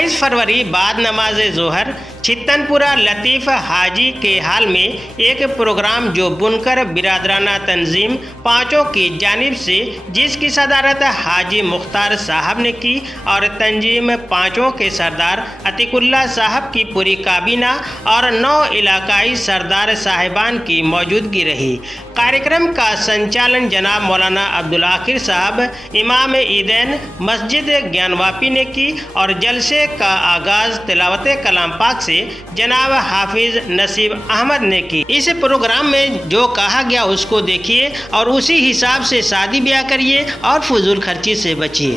28 फरवरी बाद नमाज ज़ोहर छित्तनपुरा लतीफ़ हाजी के हाल में एक प्रोग्राम जो बुनकर बिरादराना तंजीम पाँचों की जानिब से जिसकी सदारत हाजी मुख्तार साहब ने की और तंजीम पाँचों के सरदार अतीकुल्ला साहब की पूरी काबीना और 9 इलाकाई सरदार साहिबान की मौजूदगी रही। कार्यक्रम का संचालन जनाब मौलाना अब्दुल आखिर साहब इमाम ईदैन मस्जिद ज्ञानवापी ने की और जलसे का आगाज़ तिलावत कलाम पाक से जनाब हाफिज नसीब अहमद ने की। इस प्रोग्राम में जो कहा गया उसको देखिए और उसी हिसाब से शादी ब्याह करिए और फजूल खर्ची से बचिए।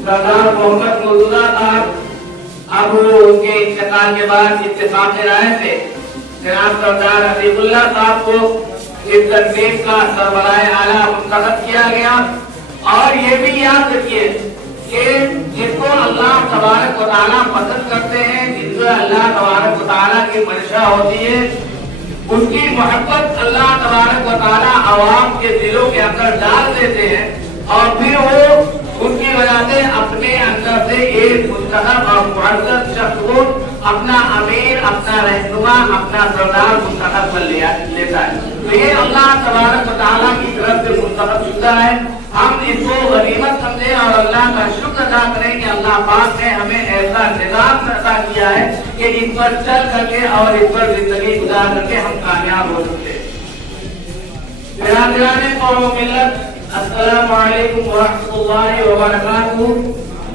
सरदार मोहम्मद मौजूदा साहब अब उनके इंतकाल के बाद इत्तेफाक राय से जनाब सरदार अतीकुल्ला साहब को इस तंजीम का सरबराह आला मुंतखब किया गया। और ये भी याद रखिए कि जिनको अल्लाह तबारक व तआला पसंद करते हैं, जिनको अल्लाह तबारक व तआला की मंशा होती है, उनकी मोहब्बत अल्लाह तबारक व तआला अवाम के दिलों के अंदर डाल देते हैं और फिर वो उनकी वजह से अपने अंदर से एक मुंतखब और मुअज़्ज़ज़ शख्स को अपना अमीर, अपना रहनुमा, अपना सरदार मुंतखब कर लेता है। तो ये अल्लाह तबारक व तआला की तरफ से मुंतखब शुदा है। हम इसको गनीमत समझें और अल्लाह का शुक्र अदा करें कि अल्लाह पाक ने हमें ऐसा निज़ाम अता किया है कि इस पर चल करके और इस पर जिंदगी गुजार करके हम कामयाब हो सकते हैं। बिरादराने कौम व मिल्लत, अस्सलामु अलैकुम व रहमतुल्लाहि व बरकातुहू।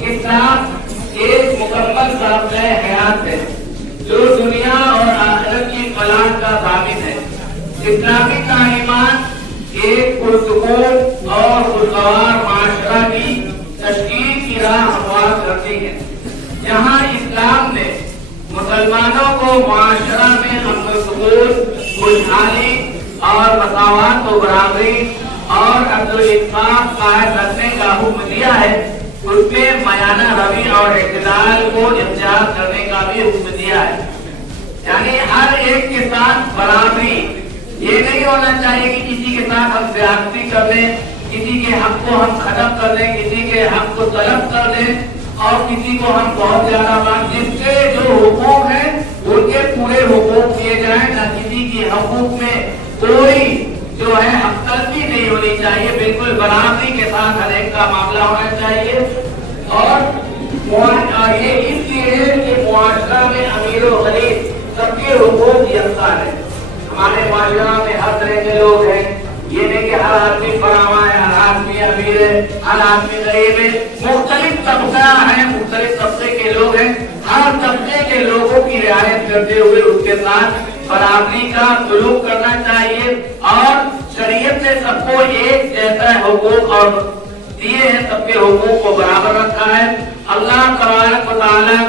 इस्लाम एक मुकम्मल ज़ाब्ता हयात है जो दुनिया और आखिरत की फलाह का दामिन है। इस्लामी तालीमात एक पुरसुकून और खुशगवार माशरा की तश्कील की राह हमवार करती है। जहाँ इस्लाम ने मुसलमानों को माशरा में अमन सुकून, खुशहाली और मसावत व बराबरी और अदल इंसाफ कायम रखने का हुक्म दिया है, उसमें मयाना रवि और इख्तिलाल को इख्तियार करने का भी हुक्म दिया है। यानी हर एक के साथ बराबरी, ये नहीं होना चाहिए कि किसी के साथ हम ज्यादती कर दें, किसी के हक को हम खत्म कर दें, किसी के हक को तलब कर दें और किसी को हम बहुत ज्यादा बात, जिसके जो हुकूक हैं उनके पूरे हुकूक दिए जाएं, न किसी की हकूक में कोई जो है हक़तलबी नहीं होनी चाहिए, बिल्कुल बराबरी के साथ हर एक का मामला होना चाहिए। और ये इसलिए है कि मुआशरा में अमीर व गरीब सबके हुकूक यकसार है। हमारे माशरा में हर तरह के लोग हैं, ये नहीं कि हर आदमी बड़ा हुआ है, हर आदमी अमीर है, हर आदमी गरीब है, मुख्तलिफ तबका है, मुख्तलिफ तबके के लोग हैं। हर तबके के लोगों की रियायत करते हुए उसके साथ बराबरी का सलूक करना चाहिए और शरीयत ने सबको एक जैसा हुकूक और दिए हैं, सबके हुकूक को बराबर रखा है। अल्लाह तबारक व तआला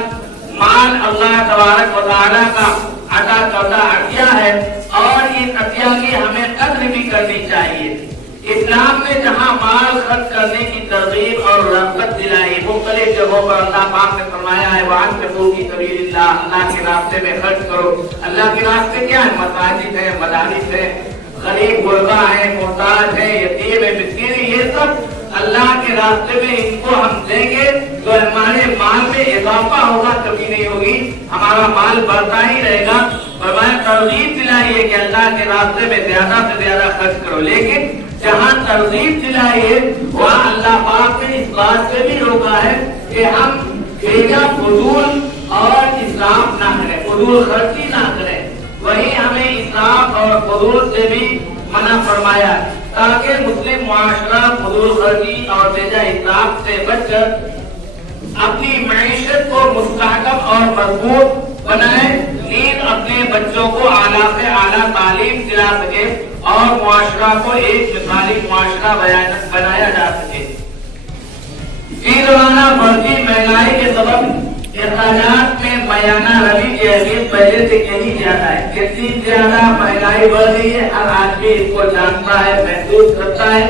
माल अल्लाह तबारक व तआला का अता करता अतिया है और इस अतिया की हमें कद्र भी करनी चाहिए। इस्लाम में जहाँ माल खर्च करने की तरगीब और रग़बत दिलाई, मुख्तलिफ जगहों पर अल्लाह पाक ने फरमाया है वअन्फ़िक़ू फ़ी सबीलिल्लाह, अल्लाह के रास्ते में खर्च करो। अल्लाह के रास्ते क्या है? मसाजिद है, मदारिस है, गरीब गुरबा है, मोहताज है, यतीम है, मिस्कीन है, ये सब अल्लाह के रास्ते में इनको हम देंगे तो हमारे माल में इजाफा होगा, कभी नहीं होगी, हमारा माल बढ़ता ही रहेगा। फरमाया तरगीब दिलाइए कि अल्लाह के रास्ते में ज्यादा से ज्यादा खर्च करो। लेकिन जहाँ तरगीब दिलाइए वहाँ अल्लाह पाक ने इस बात से भी रोका है कि हम बेजा फजूल और इसराफ ना करें, फजूल खर्ची ना करें। वही हमें इसराफ और फजूल से भी मना फरमाया ताकि मुस्लिम मुआशरा फजूल खर्ची और बेजा इसराफ से बचकर अपनी मईशत को मुस्तहकम और मजबूत बनाए, नींद अपने बच्चों को आला से आला तालीम दिला सके और मुआशरा को एक मिसाली मुआशरा बनाया जा सके। इस रोजाना बढ़ती महंगाई के सबब इखराजात में मयाना रवि की अहमियत पहले से कहीं ज्यादा है। जितनी ज्यादा महंगाई बढ़ रही है हर आदमी इसको जानता है, महसूस करता है,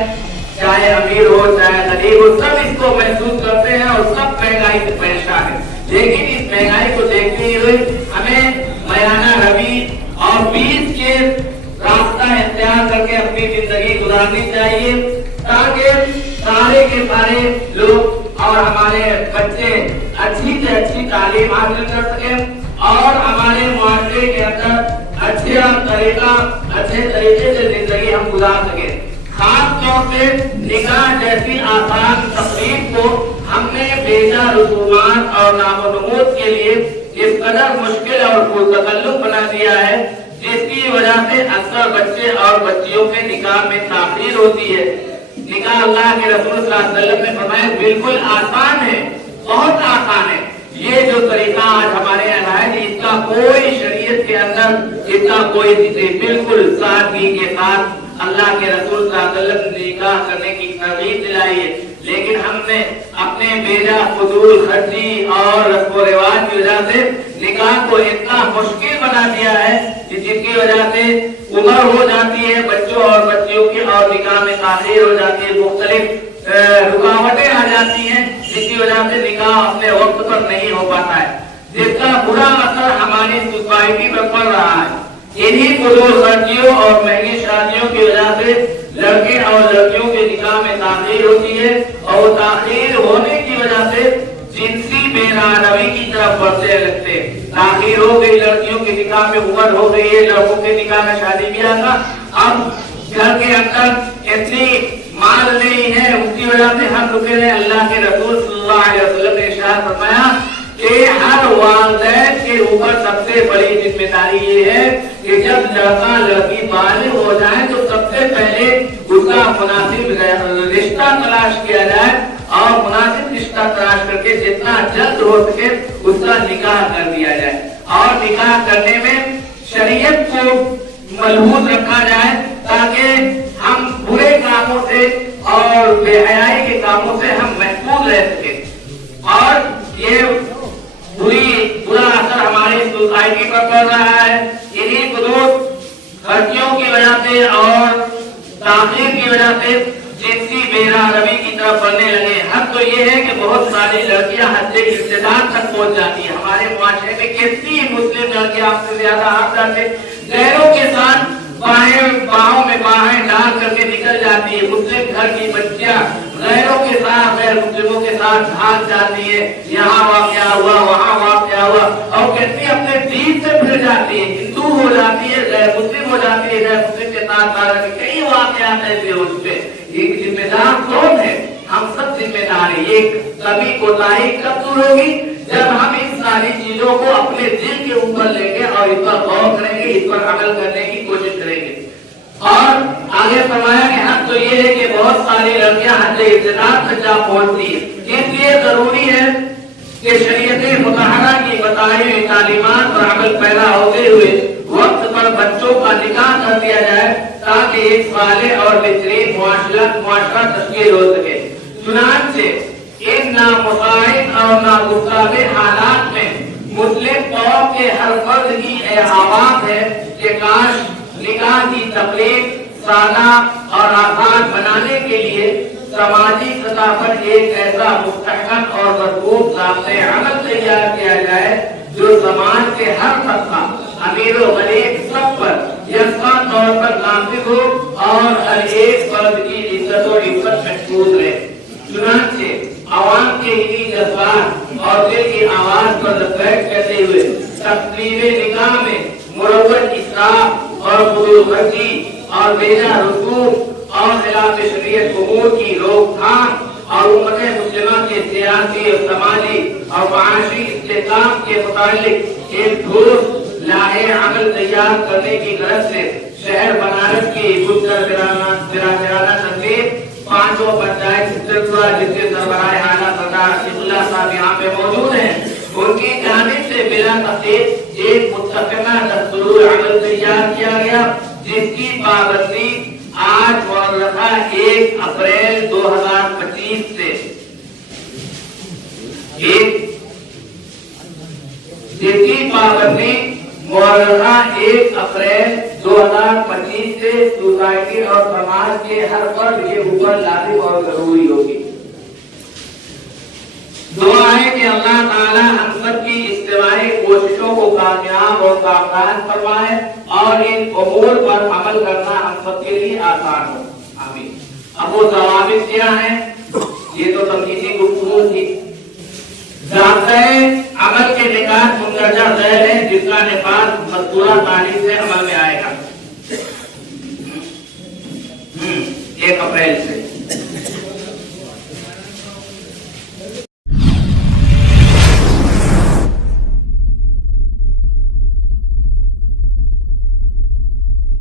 चाहे अमीर हो चाहे गरीब हो, सब इसको महसूस करते हैं और सब महंगाई से परेशान है। लेकिन इस महंगाई को देखते हुए हमें मयाना रवि और बीच के रास्ता इख्तियार करके अपनी जिंदगी गुजारनी चाहिए ताकि सारे के सारे लोग اور ہمارے بچے اچھی سے اچھی تعلیم حاصل کر سکیں اور ہمارے معاشرے کے اندر اچھے طریقے سے زندگی ہم گزار سکیں. خاص طور پہ نکاح جیسی آسان تقریب کو ہم نے بیجا رسومات اور نام و نمود کے لیے اس قدر مشکل اور پرتکلف بنا دیا ہے جس کی وجہ سے اکثر بچے اور بچیوں کے نکاح میں تاخیر ہوتی ہے. نکاح اللہ کے رسول صلی اللہ علیہ وسلم نے فرمایا بالکل آسان ہے, بہت آسان ہے. یہ جو طریقہ آج ہمارے یہاں ہے اس کا کوئی شریعت کے اندر اس کا کوئی بالکل سادگی کے ساتھ اللہ کے رسول صلی اللہ علیہ وسلم نے نکاح کرنے کی ترغیب دلائی ہے. لیکن ہم نے اپنے بیجا فضول خرچی اور رسم و رواج کی وجہ سے نکاح کو اتنا مشکل بنا دیا ہے کہ جس کی وجہ سے عمر ہو جاتی ہے بچوں اور بچیوں کی اور نکاح میں تاخیر ہو جاتی ہے, مختلف رکاوٹیں آ جاتی ہیں جس کی وجہ سے نکاح اپنے وقت پر نہیں ہو پاتا ہے, جس کا برا اثر ہماری سوسائٹی پر پڑ رہا ہے. انہی فضول خرچیوں اور مہنگی شادیوں کی وجہ سے لڑکے اور لڑکیوں کے نکاح میں تاخیر ہوتی ہے اور وہ تاخیر ہونے کی وجہ سے جنسی بے روی کی طرف بڑھتے لگتے. تاخیر ہو گئی, لڑکیوں کے نکاح میں عمر ہو گئی ہے, لڑکوں کے نکاح میں شادی بیاہ تھا, اب گھر کے اندر اتنی مال نہیں ہے, اس کی وجہ سے ہم رکے رہے. اللہ کے رسول صلی اللہ علیہ وسلم نے ارشاد فرمایا کہ ہر والدین کے اوپر سب سے بڑی ذمہ داری یہ ہے کہ جب لڑکا لڑکی بالغ ہو جائے تو سب سے پہلے اس کا مناسب رشتہ تلاش کیا جائے اور مناسب رشتہ تلاش کر کے جتنا جلد ہو سکے اس کا نکاح کر دیا جائے. اور نکاح کرنے میں شریعت کو ملحوظ رکھا جائے تاکہ ہم برے کاموں سے اور بے حیائی کے کاموں سے ہم محفوظ رہ سکیں. اور یہ برا اثر ہماری سوسائٹی پر پڑ رہا ہے. انہی فضول خرچیوں کی وجہ سے اور تاخیر کی وجہ سے جنسی بے روی کی طرف بڑھنے لگے. حق تو یہ ہے کہ بہت ساری لڑکیاں حد ابتداء تک پہنچ جاتی ہیں. ہمارے معاشرے میں کتنی مسلم لڑکیاں آپ سے زیادہ ہاتھ ڈالتے غیروں کے ساتھ باہوں میں باہیں ڈال کر کے نکل جاتی ہے. مسلم گھر کی بچیاں غیروں کے ساتھ غیر مسلموں کے ساتھ بھاگ جاتی ہے, یہاں واقعہ ہوا وہاں واقعہ ہوا اور کتنی اپنے دین سے پھر جاتی ہے, ہندو ہو جاتی ہے, غیر مسلم ہو جاتی ہے, غیر مسلم کے ساتھ کئی واقعات ایسے ہو چکے. ایک ذمہ دار کون ہے؟ ہم سب ذمہ دار ہیں. یہ کمی کوتاہی کب دور ہوگی؟ جب ہم ان ساری چیزوں کو اپنے دل کے اوپر لیں گے اور اس پر غور کریں گے, اس پر عمل کرنے کی کوشش کریں گے. اور آگے فرمایا کہ حق تو یہ ہے کہ بہت ساری لڑکیاں حد ابتداء تک جا پہنچتی ہیں. اس لیے ضروری ہے کہ شریعت مطہرہ کی بتائی ہوئی تعلیمات پر عمل پیدا ہوتے ہوئے وقت پر بچوں کا نکاح کر دیا جائے تاکہ ایک صالح اور بہترین معاشرہ تشکیل ہو سکے. چنانچہ ان نامساعد اور ناگفتگو حالات میں مسلم قوم کے ہر فرد کی آواز ہے کہ کاش نکاح کی تقریب سادہ اور آسان بنانے کے لیے سماجی سطح پر ایک ایسا مستحکم اور مضبوط ضابطۂ عمل تیار کیا جائے جو سماج کے ہر طبقہ امیر و غریب سب پر یکساں طور پر نافذ ہو اور ہر ایک فرد کی عزت و عفت محفوظ رہے. چنانچہ عوام کے انہی جذبات اور دل کی آواز پر لبیک کہتے ہوئے تقریب نکاح میں مروت اسراف اور فضول خرچی اور بیجا رسوم اور خلاف شریعت امور کی روک تھام اور امت مسلمہ کے سیاسی اور سماجی اور معاشی استحکام کے متعلق ایک درست لاحق عمل تیار کرنے کی غرض سے شہر بنارس کی برادرانہ تنظیم پانچوں پنچایت سلسلہ جس کے سربراہ اعلیٰ سردار عصیم اللہ صاحب یہاں پہ موجود ہیں, ان کی جانب سے بلا تفصیل ایک متفقہ دستور عمل تیار کیا گیا جس کی پابندی آج مورخہ 1 اپریل 2025 سے جس کی پابندی مورخہ 1 اپریل 2025 سے سوسائٹی اور سماج کے ہر فرد کے اوپر لازم اور ضروری ہوگی. دعا ہے کہ اللہ تعالی ہم سب کی اجتماعی کوششوں کو کامیاب اور کامران فرمائے اور ان امور پر عمل کرنا ہم سب کے لیے آسان ہو. آمین. اب وہ ضوابط کیا ہیں یہ تو تنقیدی گفتگو تھی. ذات عمل کے نکات مندرجہ ذیل ہے جس کا نفاذ مذکورہ تعلیم سے